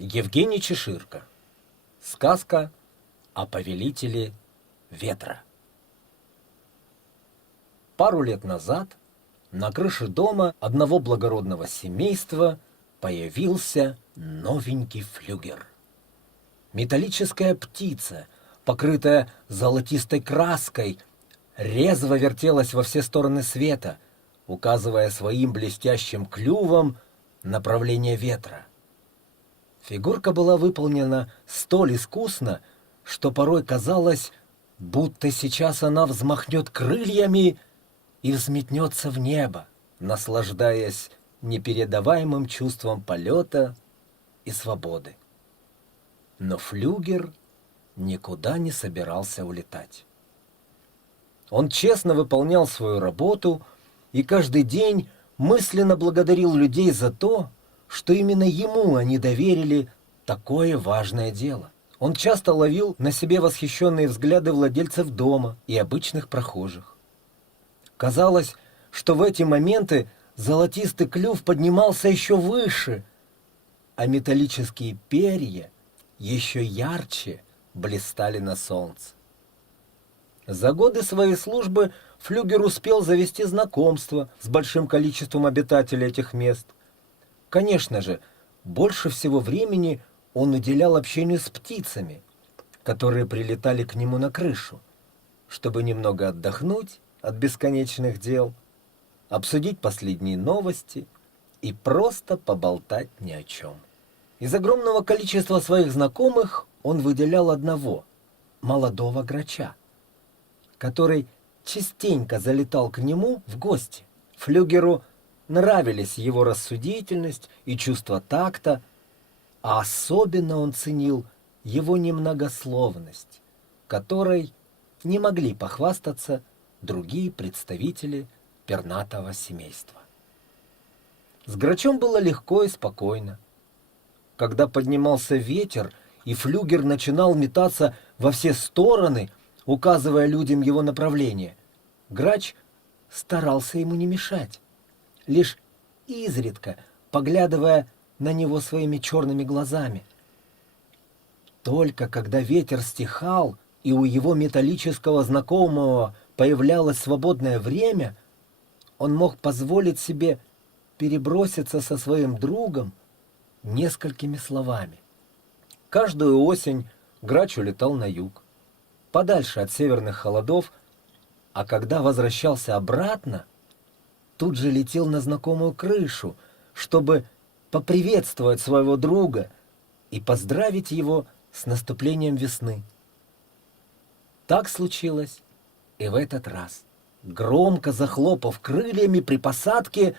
Евгений Чеширко. Сказка о повелителе ветра. Пару лет назад на крыше дома одного благородного семейства появился новенький флюгер. Металлическая птица, покрытая золотистой краской, резво вертелась во все стороны света, указывая своим блестящим клювом направление ветра. Фигурка была выполнена столь искусно, что порой казалось, будто сейчас она взмахнет крыльями и взметнется в небо, наслаждаясь непередаваемым чувством полета и свободы. Но флюгер никуда не собирался улетать. Он честно выполнял свою работу и каждый день мысленно благодарил людей за то, что именно ему они доверили такое важное дело. Он часто ловил на себе восхищенные взгляды владельцев дома и обычных прохожих. Казалось, что в эти моменты золотистый клюв поднимался еще выше, а металлические перья еще ярче блистали на солнце. За годы своей службы флюгер успел завести знакомство с большим количеством обитателей этих мест. Конечно же, больше всего времени он уделял общению с птицами, которые прилетали к нему на крышу, чтобы немного отдохнуть от бесконечных дел, обсудить последние новости и просто поболтать ни о чем. Из огромного количества своих знакомых он выделял одного, молодого грача, который частенько залетал к нему в гости. Флюгеру нравились его рассудительность и чувство такта, а особенно он ценил его немногословность, которой не могли похвастаться другие представители пернатого семейства. С грачом было легко и спокойно. Когда поднимался ветер, и флюгер начинал метаться во все стороны, указывая людям его направление, грач старался ему не мешать, лишь изредка поглядывая на него своими черными глазами. Только когда ветер стихал, и у его металлического знакомого появлялось свободное время, он мог позволить себе переброситься со своим другом несколькими словами. Каждую осень грач улетал на юг, подальше от северных холодов, а когда возвращался обратно, тут же летел на знакомую крышу, чтобы поприветствовать своего друга и поздравить его с наступлением весны. Так случилось и в этот раз. Громко захлопав крыльями при посадке,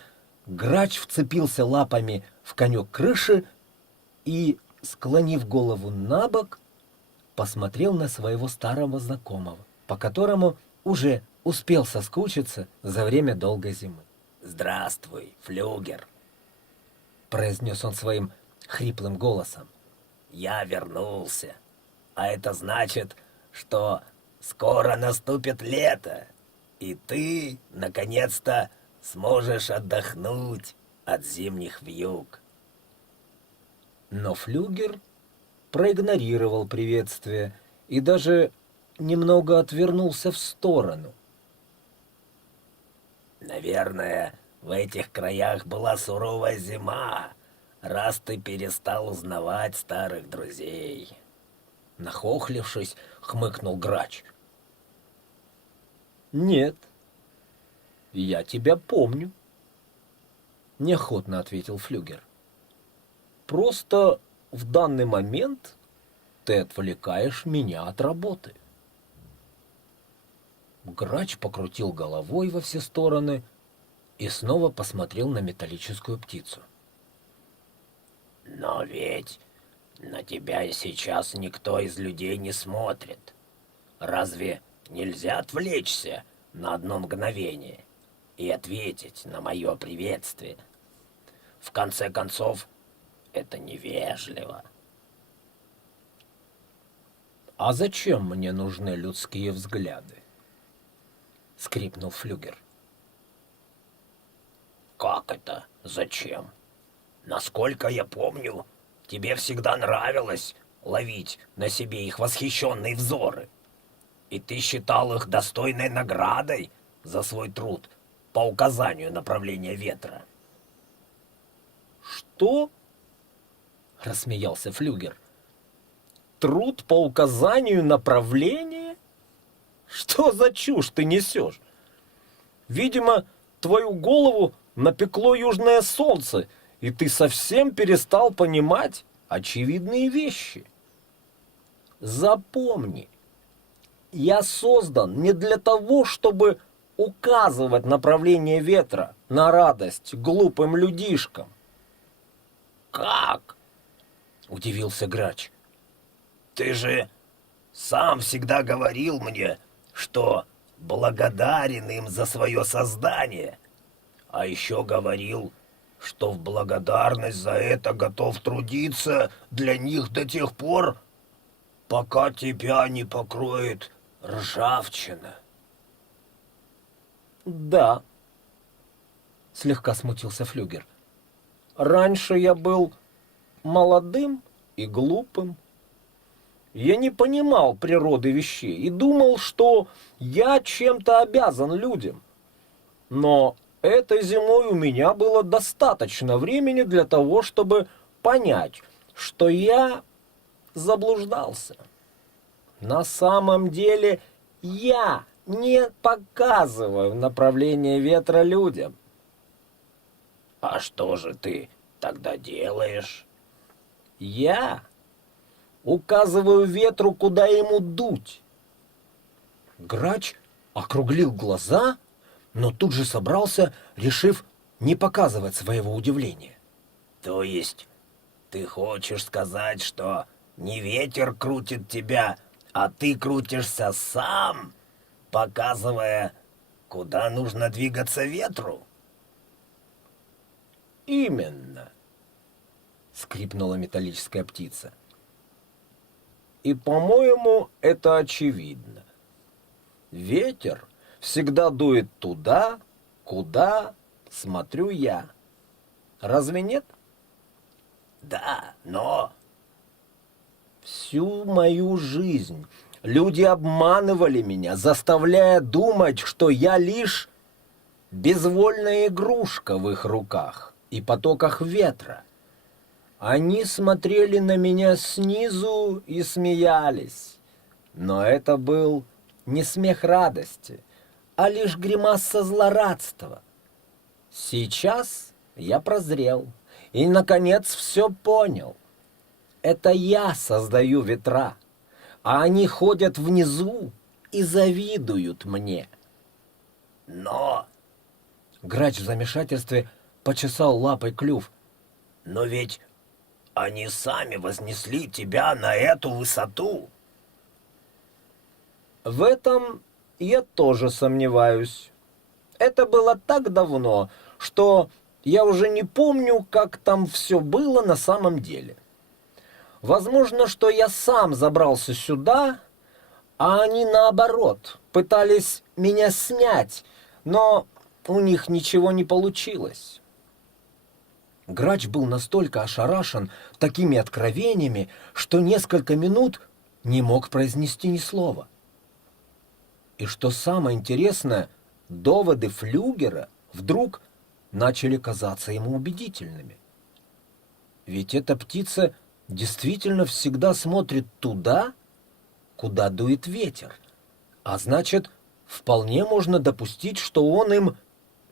грач вцепился лапами в конек крыши и, склонив голову на бок, посмотрел на своего старого знакомого, по которому уже успел соскучиться за время долгой зимы. «Здравствуй, флюгер», — произнес он своим хриплым голосом. «Я вернулся, а это значит, что скоро наступит лето, и ты, наконец-то, сможешь отдохнуть от зимних вьюг». Но флюгер проигнорировал приветствие и даже немного отвернулся в сторону. «Наверное, в этих краях была суровая зима, раз ты перестал узнавать старых друзей». Нахохлившись, хмыкнул грач. «Нет, я тебя помню», — неохотно ответил флюгер. «Просто в данный момент ты отвлекаешь меня от работы». Грач покрутил головой во все стороны и снова посмотрел на металлическую птицу. «Но ведь на тебя сейчас никто из людей не смотрит. Разве нельзя отвлечься на одно мгновение и ответить на мое приветствие? В конце концов, это невежливо». «А зачем мне нужны людские взгляды?» — скрипнул флюгер. «Как это? Зачем? Насколько я помню, тебе всегда нравилось ловить на себе их восхищенные взоры. И ты считал их достойной наградой за свой труд по указанию направления ветра. «Что?» — рассмеялся Флюгер. «Труд по указанию направления? Что за чушь ты несешь? Видимо, твою голову напекло южное солнце, и ты совсем перестал понимать очевидные вещи. Запомни, я создан не для того, чтобы указывать направление ветра на радость глупым людишкам». «Как?» — удивился Грач. «Ты же сам всегда говорил мне, что благодарен им за свое создание, а еще говорил, что в благодарность за это готов трудиться для них до тех пор, пока тебя не покроет ржавчина». «Да», — слегка смутился Флюгер. «Раньше я был молодым и глупым. Я не понимал природы вещей и думал, что я чем-то обязан людям. Но этой зимой у меня было достаточно времени для того, чтобы понять, что я заблуждался. На самом деле я не показываю направление ветра людям». «А что же ты тогда делаешь?» «Я указываю ветру, куда ему дуть». Грач округлил глаза, но тут же собрался, решив не показывать своего удивления. «То есть ты хочешь сказать, что не ветер крутит тебя, а ты крутишься сам, показывая, куда нужно двигаться ветру?» «Именно», — скрипнула металлическая птица. «И, по-моему, это очевидно. Ветер всегда дует туда, куда смотрю я. Разве нет?» «Да, но...» «Всю мою жизнь люди обманывали меня, заставляя думать, что я лишь безвольная игрушка в их руках и потоках ветра. Они смотрели на меня снизу и смеялись. Но это был не смех радости, а лишь гримаса злорадства. Сейчас я прозрел и, наконец, все понял. Это я создаю ветра, а они ходят внизу и завидуют мне». «Но...» Грач в замешательстве почесал лапой клюв. «Но ведь они сами вознесли тебя на эту высоту». «В этом я тоже сомневаюсь. Это было так давно, что я уже не помню, как там все было на самом деле. Возможно, что я сам забрался сюда, а они, наоборот, пытались меня снять, но у них ничего не получилось». Грач был настолько ошарашен такими откровениями, что несколько минут не мог произнести ни слова. И что самое интересное, доводы Флюгера вдруг начали казаться ему убедительными. Ведь эта птица действительно всегда смотрит туда, куда дует ветер, а значит, вполне можно допустить, что он им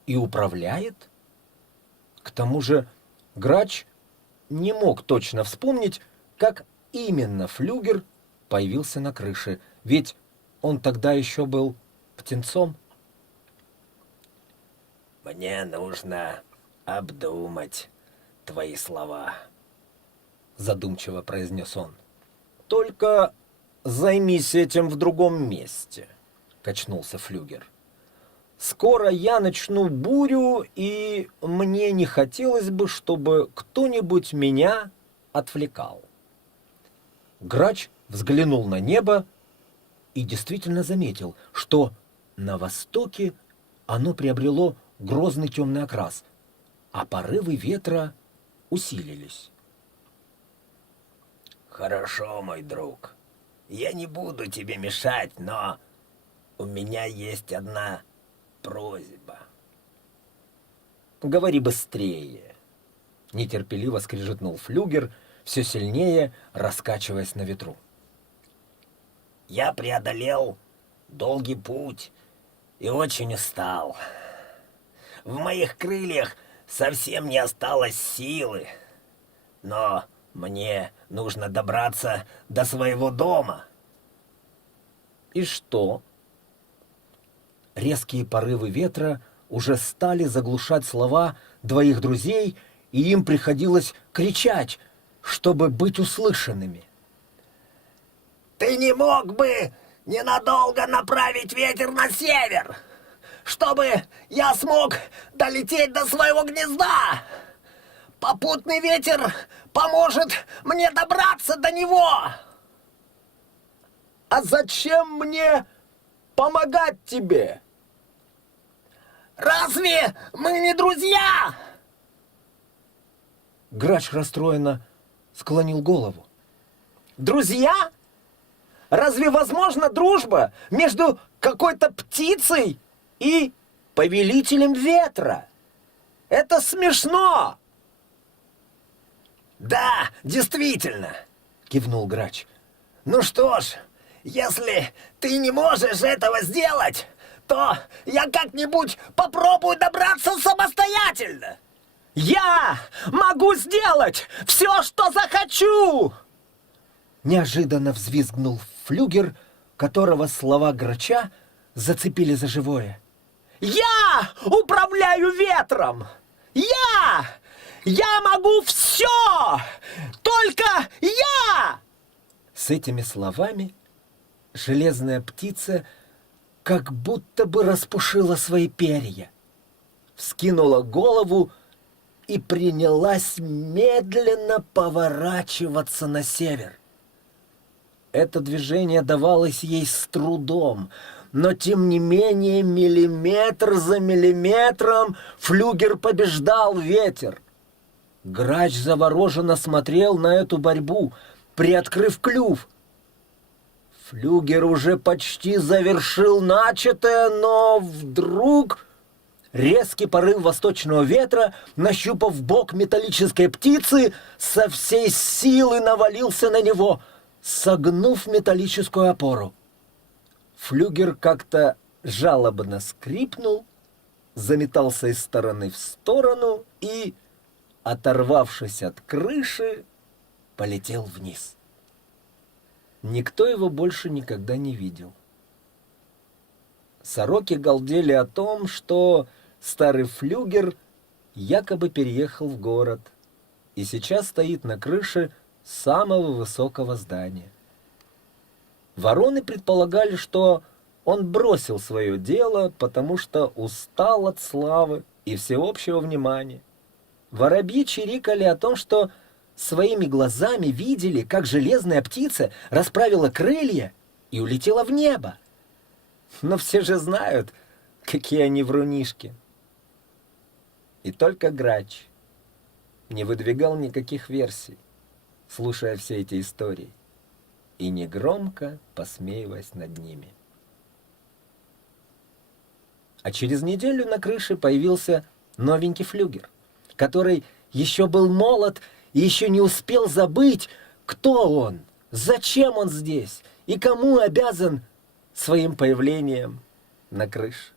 и управляет. К тому же Грач не мог точно вспомнить, как именно Флюгер появился на крыше, ведь он тогда еще был птенцом. «Мне нужно обдумать твои слова», — задумчиво произнес он. «Только займись этим в другом месте», — качнулся Флюгер. «Скоро я начну бурю, и мне не хотелось бы, чтобы кто-нибудь меня отвлекал». Грач взглянул на небо и действительно заметил, что на востоке оно приобрело грозный темный окрас, а порывы ветра усилились. Хорошо, мой друг. Я не буду тебе мешать, но у меня есть одна просьба. Говори быстрее. Нетерпеливо скрежетнул флюгер, все сильнее раскачиваясь на ветру. Я преодолел долгий путь и очень устал. В моих крыльях совсем не осталось силы, но мне нужно добраться до своего дома. И что? Резкие порывы ветра уже стали заглушать слова двоих друзей, и им приходилось кричать, чтобы быть услышанными. «Ты не мог бы ненадолго направить ветер на север, чтобы я смог долететь до своего гнезда? Попутный ветер поможет мне добраться до него!» «А зачем мне помогать тебе? Разве мы не друзья?» Грач расстроенно склонил голову. «Друзья? Разве возможна дружба между какой-то птицей и повелителем ветра? Это смешно!» «Да, действительно!» — кивнул Грач. «Ну что ж, если ты не можешь этого сделать, то я как-нибудь попробую добраться самостоятельно!» «Я могу сделать все, что захочу!» Неожиданно взвизгнул флюгер, которого слова Грача зацепили за живое. «Я управляю ветром! Я могу все! Только я!» С этими словами железная птица как будто бы распушила свои перья, вскинула голову и принялась медленно поворачиваться на север. Это движение давалось ей с трудом, но тем не менее миллиметр за миллиметром флюгер побеждал ветер. Грач завороженно смотрел на эту борьбу, приоткрыв клюв. Флюгер уже почти завершил начатое, но вдруг резкий порыв восточного ветра, нащупав бок металлической птицы, со всей силы навалился на него, согнув металлическую опору. Флюгер как-то жалобно скрипнул, заметался из стороны в сторону и, оторвавшись от крыши, полетел вниз. Никто его больше никогда не видел. Сороки галдели о том, что старый флюгер якобы переехал в город и сейчас стоит на крыше самого высокого здания. Вороны предполагали, что он бросил свое дело, потому что устал от славы и всеобщего внимания. Воробьи чирикали о том, что своими глазами видели, как железная птица расправила крылья и улетела в небо. Но все же знают, какие они врунишки. И только Грач не выдвигал никаких версий, слушая все эти истории, и негромко посмеиваясь над ними. А через неделю на крыше появился новенький флюгер, который еще был молод и еще не успел забыть, кто он, зачем он здесь и кому обязан своим появлением на крыше.